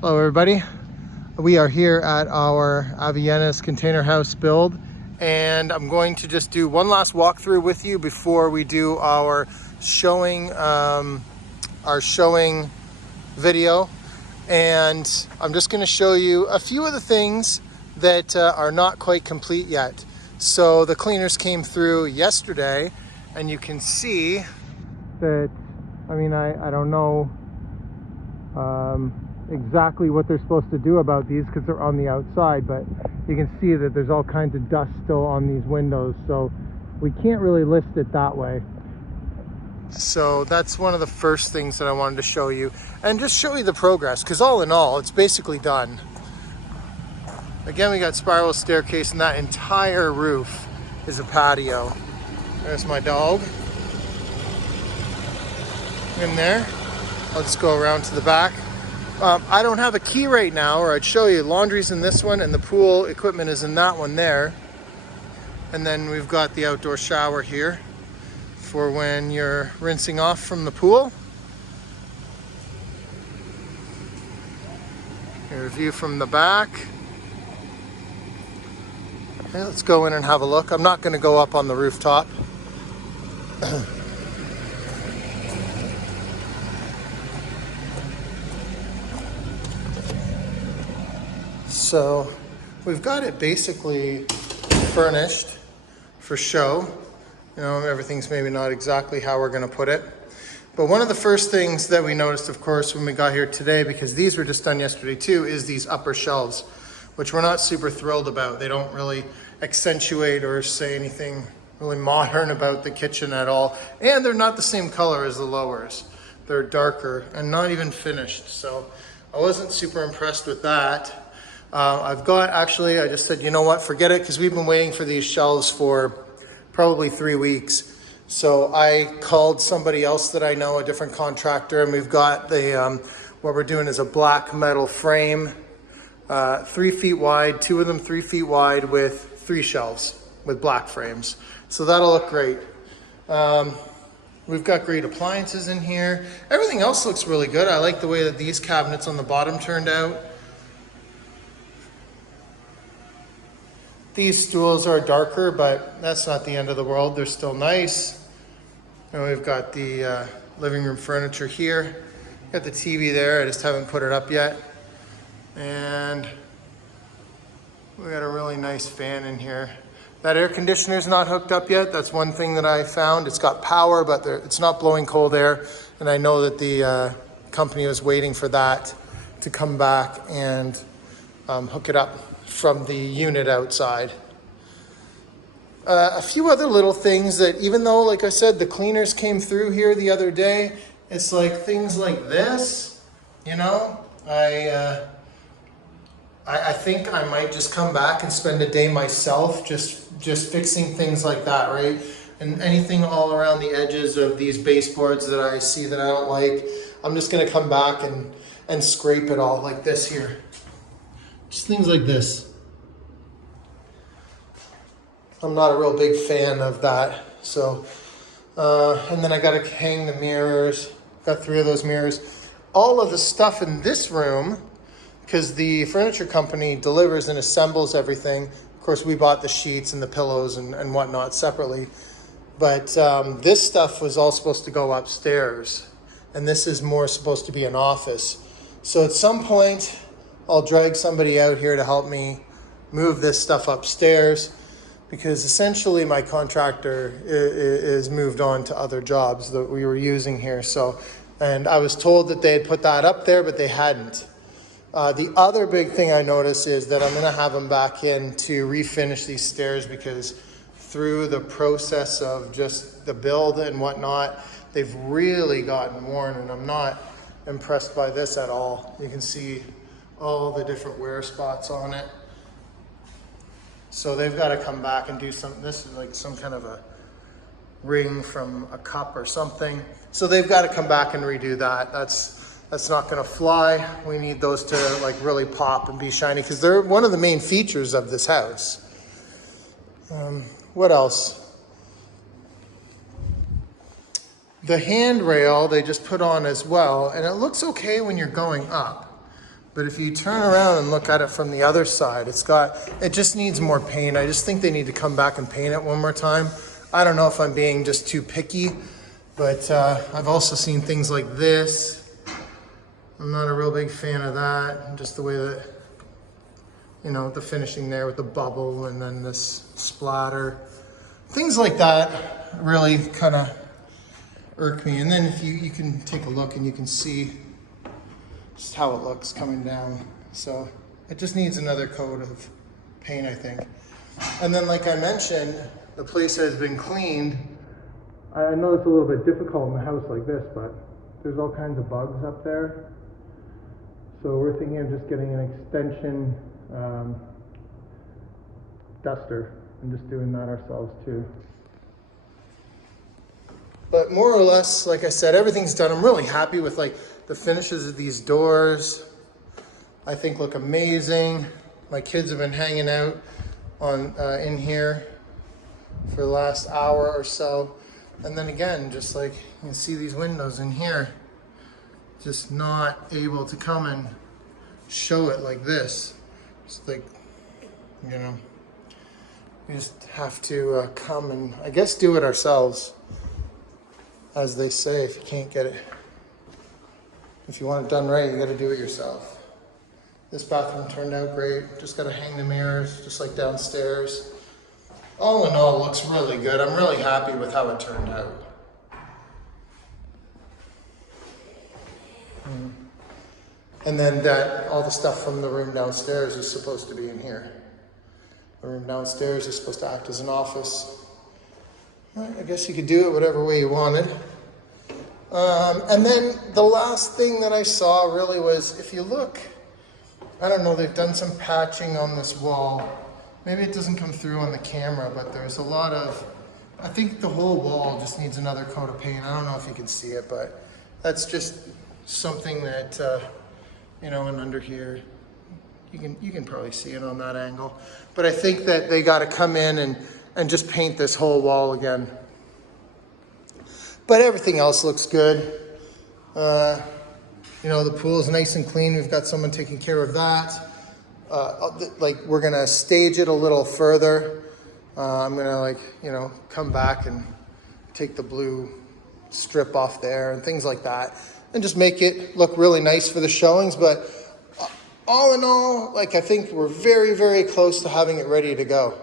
Hello everybody. We are here at our Avellanas container house build, and I'm going to just do one last walkthrough with you before we do our showing video. And I'm just going to show you a few of the things that are not quite complete yet. So the cleaners came through yesterday, and you can see that, I don't know exactly what they're supposed to do about these because they're on the outside, but you can see that there's all kinds of dust still on these windows, so we can't really list it that way. So that's one of the first things that I wanted to show you, and just show you the progress, because all in all it's basically done. Again, we got spiral staircase, and that entire roof is a patio. There's my dog in there. I'll just go around to the back. I don't have a key right now, or I'd show you. Laundry's in this one, and the pool equipment is in that one there. And then we've got the outdoor shower here for when you're rinsing off from the pool. Here's a view from the back. Okay, let's go in and have a look. I'm not going to go up on the rooftop. So we've got it basically furnished for show. You know, everything's maybe not exactly how we're going to put it. But one of the first things that we noticed, of course, when we got here today, because these were just done yesterday too, is these upper shelves, which we're not super thrilled about. They don't really accentuate or say anything really modern about the kitchen at all. And they're not the same color as the lowers. They're darker and not even finished. So I wasn't super impressed with that. I just said, you know what, forget it, because we've been waiting for these shelves for probably 3 weeks. So I called somebody else that I know, a different contractor, and we've got the, what we're doing is a black metal frame, 3 feet wide, 2 of them 3 feet wide, with 3 shelves with black frames. So that'll look great. We've got great appliances in here. Everything else looks really good. I like the way that these cabinets on the bottom turned out. These stools are darker, but that's not the end of the world. They're still nice. And we've got the living room furniture here. Got the TV there. I just haven't put it up yet. And we got a really nice fan in here. That air conditioner is not hooked up yet. That's one thing that I found. It's got power, but it's not blowing cold air. And I know that the company was waiting for that to come back and hook it up from the unit outside. A few other little things that, even though, like I said, the cleaners came through here the other day, it's like things like this, you know, I think I might just come back and spend a day myself just fixing things like that, right? And anything all around the edges of these baseboards that I see that I don't like, I'm just gonna come back and scrape it all like this here. Just things like this. I'm not a real big fan of that. So, and then I gotta hang the mirrors. Got 3 of those mirrors. All of the stuff in this room, because the furniture company delivers and assembles everything. Of course, we bought the sheets and the pillows and whatnot separately. But this stuff was all supposed to go upstairs. And this is more supposed to be an office. So at some point, I'll drag somebody out here to help me move this stuff upstairs, because essentially my contractor is moved on to other jobs that we were using here. So, and I was told that they had put that up there, but they hadn't. The other big thing I noticed is that I'm gonna have them back in to refinish these stairs, because through the process of just the build and whatnot, they've really gotten worn, and I'm not impressed by this at all. You can see all the different wear spots on it. So they've got to come back and do something. This is like some kind of a ring from a cup or something. So they've got to come back and redo that. That's not going to fly. We need those to like really pop and be shiny, because they're one of the main features of this house. What else? The handrail they just put on as well, and it looks okay when you're going up. But if you turn around and look at it from the other side, it just needs more paint. I just think they need to come back and paint it one more time. I don't know if I'm being just too picky, but I've also seen things like this. I'm not a real big fan of that. Just the way that, you know, the finishing there with the bubble and then this splatter. Things like that really kind of irk me. And then if you can take a look and you can see just how it looks coming down. So it just needs another coat of paint, I think. And then, like I mentioned, the place has been cleaned. I know it's a little bit difficult in a house like this, but there's all kinds of bugs up there. So we're thinking of just getting an extension duster and just doing that ourselves too. But more or less, like I said, everything's done. I'm really happy with like the finishes of these doors. I think look amazing. My kids have been hanging out on in here for the last hour or so. And then again, just like you can see these windows in here, just not able to come and show it like this. It's like, you know, we just have to come and I guess do it ourselves. As they say, if you can't get it, if you want it done right, you got to do it yourself. This bathroom turned out great. Just got to hang the mirrors, just like downstairs. All in all, looks really good. I'm really happy with how it turned out. And then all the stuff from the room downstairs is supposed to be in here. The room downstairs is supposed to act as an office. I guess you could do it whatever way you wanted. And then the last thing that I saw really was, if you look, I don't know, they've done some patching on this wall. Maybe it doesn't come through on the camera, but there's a lot of, I think the whole wall just needs another coat of paint. I don't know if you can see it, but that's just something that, you know, and under here, you can probably see it on that angle. But I think that they got to come in and just paint this whole wall again. But everything else looks good. You know, the pool is nice and clean. We've got someone taking care of that. Like, we're gonna stage it a little further. I'm gonna, like, you know, come back and take the blue strip off there and things like that, and just make it look really nice for the showings. But all in all, like, I think we're very, very close to having it ready to go.